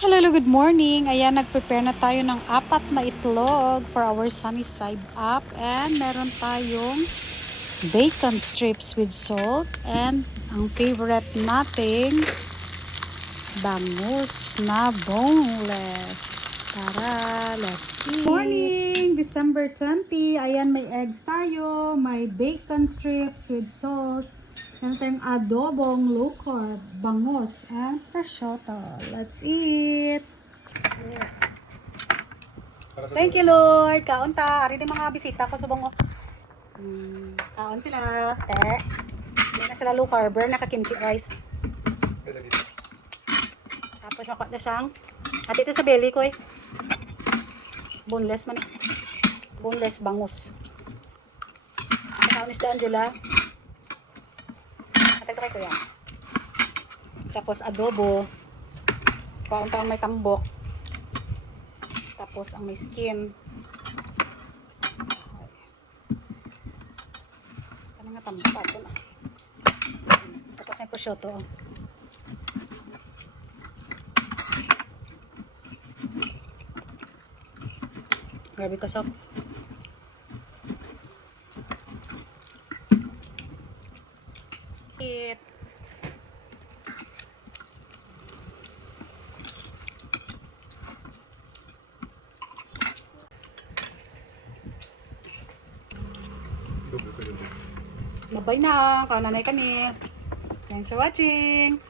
Hello, good morning. Ayan, nag-prepare na tayo ng 4 na itlog for our sunny side up. And meron tayong bacon strips with salt. And ang favorite nating bangus na boneless. Tara, let's eat. Morning, December 20. Ayan, may eggs tayo. May bacon strips with salt. Meron tayong adobong low carb, bangus, and prosciutto. Let's eat! Thank you, Lord! Kaon ta. Ari din mga bisita ko sa bango. Kaon sila. Hindi na sila low carb. Naka-kimchi rice. Tapos makat na siyang at ito sa belly ko eh. Boneless man. Boneless bangus. Kaon isda Angela. Try ko yan. Tapos adobo. Kaunta ang may tambok. Tapos ang may skin. Ano nga tambok? Ito na. Tapos may prosciutto. Grabe ka sok. It. Babay na, kananay kami. Thanks for watching.